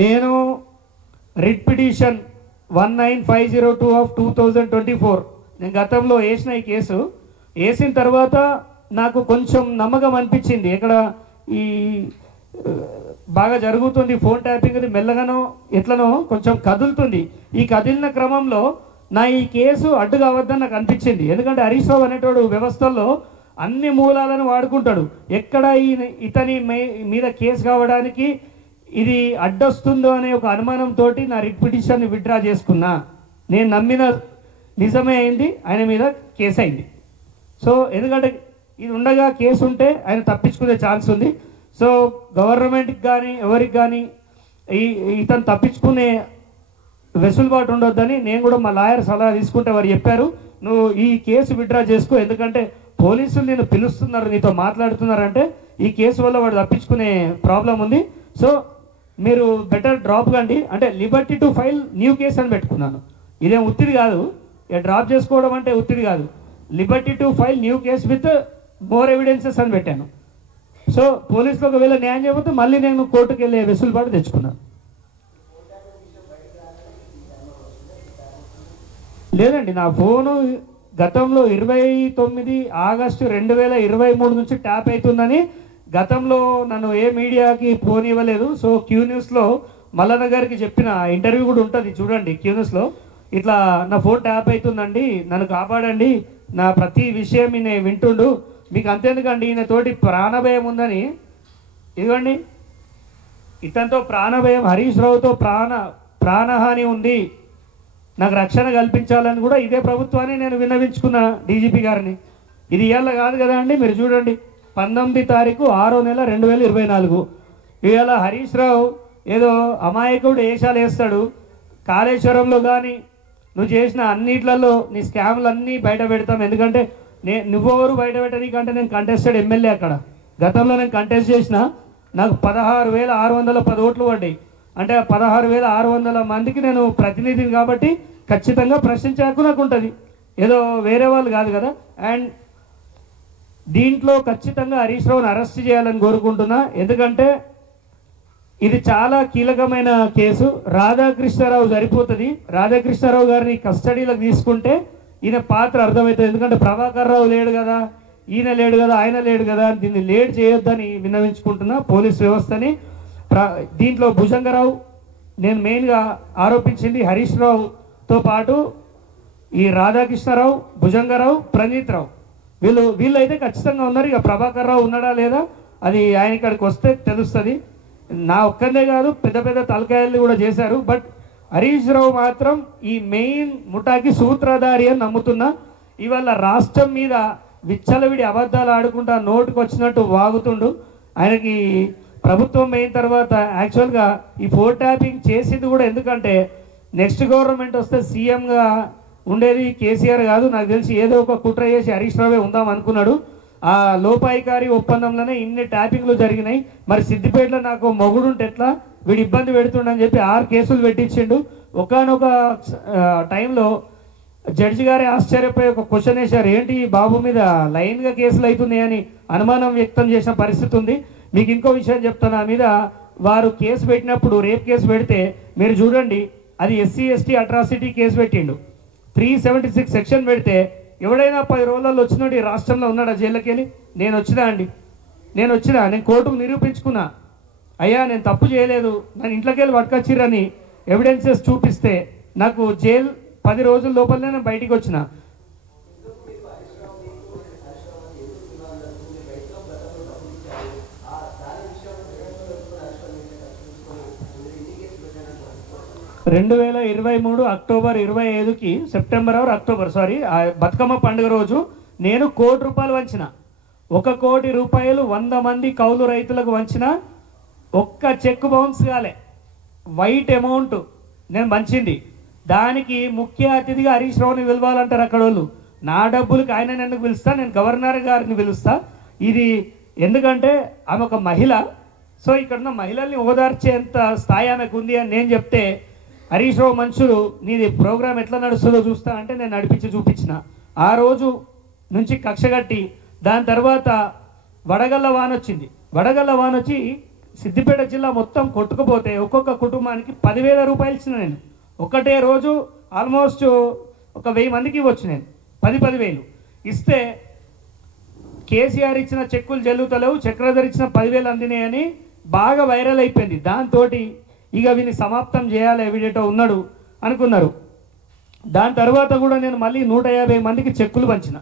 నేను writ petition 19502 of 2024 నేను గతంలో వేసిన ఈ కేసు వేసిన తర్వాత నాకు కొంచెం నమ్మకం అనిపించింది. ఇక్కడ ఈ బాగా జరుగుతుంది ఫోన్ ట్యాపింగ్, అది మెల్లగానో ఎట్లనో కొంచెం కదులుతుంది. ఈ కదిలిన క్రమంలో నా ఈ కేసు అడ్డు కావద్దని నాకు అనిపించింది. ఎందుకంటే హరీష్ రావు అనేటోడు వ్యవస్థల్లో అన్ని మూలాలను వాడుకుంటాడు. ఎక్కడ ఇతని మీద కేసు కావడానికి ఇది అడ్డొస్తుందో అనే ఒక అనుమానంతో నా రిట్ పిటిషన్ని విత్డ్రా చేసుకున్నా. నేను నమ్మిన నిజమే అయింది, ఆయన మీద కేసు అయింది. సో ఎందుకంటే ఇది ఉండగా కేసు ఉంటే ఆయన తప్పించుకునే ఛాన్స్ ఉంది. సో గవర్నమెంట్కి కానీ ఎవరికి కానీ ఇతను తప్పించుకునే వెసులుబాటు ఉండొద్దని నేను కూడా మా లాయర్ సలహా తీసుకుంటే వారు చెప్పారు, నువ్వు ఈ కేసు విత్డ్రా చేసుకో, ఎందుకంటే పోలీసులు నేను పిలుస్తున్నారు, నీతో మాట్లాడుతున్నారంటే ఈ కేసు వల్ల వాడు తప్పించుకునే ప్రాబ్లం ఉంది. సో మీరు బెటర్ డ్రాప్ కండి అంటే Liberty to file new case అని పెట్టుకున్నాను. ఇదేం ఉత్తిది కాదు, డ్రాప్ చేసుకోవడం అంటే ఉత్తిది కాదు. Liberty to file new case with more evidences అని పెట్టాను. సో పోలీసులు ఒకవేళ న్యాయం చేయకపోతే మళ్ళీ నేను కోర్టుకు వెళ్ళే వెసులుబాటు తెచ్చుకున్నాను. లేదండి, నా ఫోను గతంలో 29 ఆగస్టు 2023 నుంచి ట్యాప్ అవుతుందని గతంలో నన్ను ఏ మీడియాకి ఫోన్ ఇవ్వలేదు. సో క్యూ న్యూస్లో మల్లన్న గారికి చెప్పిన ఇంటర్వ్యూ కూడా ఉంటుంది చూడండి. క్యూ న్యూస్లో ఇట్లా నా ఫోన్ ట్యాప్ అవుతుందండి, నన్ను కాపాడండి, నా ప్రతి విషయం ఈయన వింటుండు, మీకు అంతేందుకండి ఈయన తోటి ప్రాణభయం ఉందని. ఇదిగోండి, ఇతనితో ప్రాణభయం, హరీష్ రావుతో ప్రాణహాని ఉంది, నాకు రక్షణ కల్పించాలని కూడా ఇదే ప్రభుత్వాన్ని నేను విన్నవించుకున్న డీజీపీ గారిని. ఇది ఇవాళ కాదు కదా అండి, మీరు చూడండి 19 తారీఖు 6వ నెల 2024. ఇవాళ హరీష్ రావు ఏదో అమాయకుడు వేషాలు వేస్తాడు. కాళేశ్వరంలో కానీ నువ్వు చేసిన అన్నిట్లలో నీ స్కామ్లు అన్నీ బయట పెడతాం, ఎందుకంటే నువ్వెవరు బయట పెట్టనీకంటే నేను కంటెస్టెడ్ ఎమ్మెల్యే. అక్కడ గతంలో నేను కంటెస్ట్ చేసిన, నాకు 16,610 ఓట్లు పడ్డాయి. అంటే 16,600 మందికి నేను ప్రతినిధిని కాబట్టి ఖచ్చితంగా ప్రశ్నించే హక్కు నాకు ఉంటుంది, ఏదో వేరే వాళ్ళు కాదు కదా. అండ్ దీంట్లో ఖచ్చితంగా హరీష్ రావుని అరెస్ట్ చేయాలని కోరుకుంటున్నా, ఎందుకంటే ఇది చాలా కీలకమైన కేసు. రాధాకృష్ణారావు సరిపోతుంది, రాధాకృష్ణారావు గారిని కస్టడీలోకి తీసుకుంటే ఈయన పాత్ర అర్థమవుతుంది. ఎందుకంటే ప్రభాకర్ రావు లేడు కదా, ఈయన లేడు కదా, ఆయన లేడు కదా, దీన్ని లేట్ చేయొద్దని విన్నవించుకుంటున్నా పోలీస్ వ్యవస్థని. దీంట్లో భుజంగరావు నేను మెయిన్గా ఆరోపించింది హరీష్ రావుతో పాటు ఈ రాధాకృష్ణారావు, భుజంగరావు, ప్రణీత్ రావు, వీళ్ళు అయితే ఖచ్చితంగా ఉన్నారు. ఇక ప్రభాకర్ రావు ఉన్నాడా లేదా అది ఆయన ఇక్కడికి వస్తే తెలుస్తుంది. నా ఒక్కనే కాదు, పెద్ద పెద్ద తలకాయలు కూడా చేశారు. బట్ హరీష్ రావు మాత్రం ఈ మెయిన్ ముఠాకి సూత్రధారి అని నమ్ముతున్నా. ఇవాళ రాష్ట్రం మీద విచ్చలవిడి అబద్ధాలు ఆడుకుంటా నోటుకు వచ్చినట్టు వాగుతుండు. ఆయనకి ప్రభుత్వం అయిన తర్వాత యాక్చువల్గా ఈ ఫోన్ ట్యాపింగ్ చేసింది కూడా ఎందుకంటే నెక్స్ట్ గవర్నమెంట్ వస్తే సీఎంగా ఉండేది కేసీఆర్ కాదు, నాకు తెలిసి ఏదో ఒక కుట్ర చేసి హరీష్ రావే ఉందాం అనుకున్నాడు. ఆ లోపాయికారి ఒప్పందంలోనే ఇన్ని ట్యాపింగ్లు జరిగినాయి. మరి సిద్దిపేటలో నాకు మొగుడుంటే ఎట్లా, వీడు ఇబ్బంది పెడుతుండని చెప్పి 6 కేసులు పెట్టించిండు. ఒకనొక టైంలో జడ్జి గారే ఆశ్చర్యపోయి ఒక క్వశ్చన్ వేశారు, ఏంటి బాబు మీద లైన్గా కేసులు అవుతున్నాయని అనుమానం వ్యక్తం చేసిన పరిస్థితి ఉంది. మీకు ఇంకో విషయం చెప్తాను, నా మీద వారు కేసు పెట్టినప్పుడు రేప్ కేసు పెడితే మీరు చూడండి, అది SC ST అట్రాసిటీ కేసు పెట్టిండు. 376 సెక్షన్ పెడితే ఎవడైనా 10 రోజులలో వచ్చినట్టు ఈ రాష్ట్రంలో ఉన్నాడా జైల్లోకి వెళ్ళి? నేను వచ్చినా నేను కోర్టుకు నిరూపించుకున్నా, అయ్యా నేను తప్పు చేయలేదు, నన్ను ఇంట్లోకి వెళ్ళి పట్టుకొచ్చిర్రని ఎవిడెన్సెస్ చూపిస్తే నాకు జైలు 10 రోజుల లోపలనే నేను బయటికి వచ్చిన. అక్టోబర్ 25కి బతుకమ్మ పండుగ రోజు నేను ₹1,00,00,000 వంచిన. 1 కోటి రూపాయలు 100 మంది కౌలు రైతులకు వంచిన, ఒక్క చెక్ బౌన్స్ కాలే, వైట్ అమౌంట్ నేను వంచింది. దానికి ముఖ్య అతిథిగా హరీష్ రావుని పిలవాలంటారు అక్కడ వాళ్ళు. నా డబ్బులకి ఆయన ఎందుకు పిలుస్తా, నేను గవర్నర్ గారిని పిలుస్తా. ఇది ఎందుకంటే ఆమె ఒక మహిళ, సో ఇక్కడున్న మహిళల్ని ఓదార్చేంత స్థాయి ఆమెకు ఉంది అని నేను చెప్తే, హరీష్ రావు మనుషులు నీది ప్రోగ్రామ్ ఎట్లా నడుస్తుందో చూస్తా అంటే నేను నడిపించి చూపించిన. ఆ రోజు నుంచి కక్షగట్టి దాని తర్వాత వడగళ్ళ వాన వచ్చింది. వడగళ్ళ వాన వచ్చి సిద్దిపేట జిల్లా మొత్తం కొట్టుకుపోతే ఒక్కొక్క కుటుంబానికి 10,000 రూపాయలు ఇచ్చిన నేను. ఒకటే రోజు ఆల్మోస్ట్ ఒక 1000 మందికి ఇవ్వచ్చు నేను. 10,000 ఇస్తే కేసీఆర్ ఇచ్చిన చెక్కులు జల్లుతలేవు, చక్రధర్ ఇచ్చిన 10,000 అందినాయని బాగా వైరల్ అయిపోయింది. దాంతో ఇక వీని సమాప్తం చేయాలి, ఎవిడేటో ఉన్నాడు అనుకున్నారు. దాని తర్వాత కూడా నేను మళ్ళీ 150 మందికి చెక్కులు పంచిన.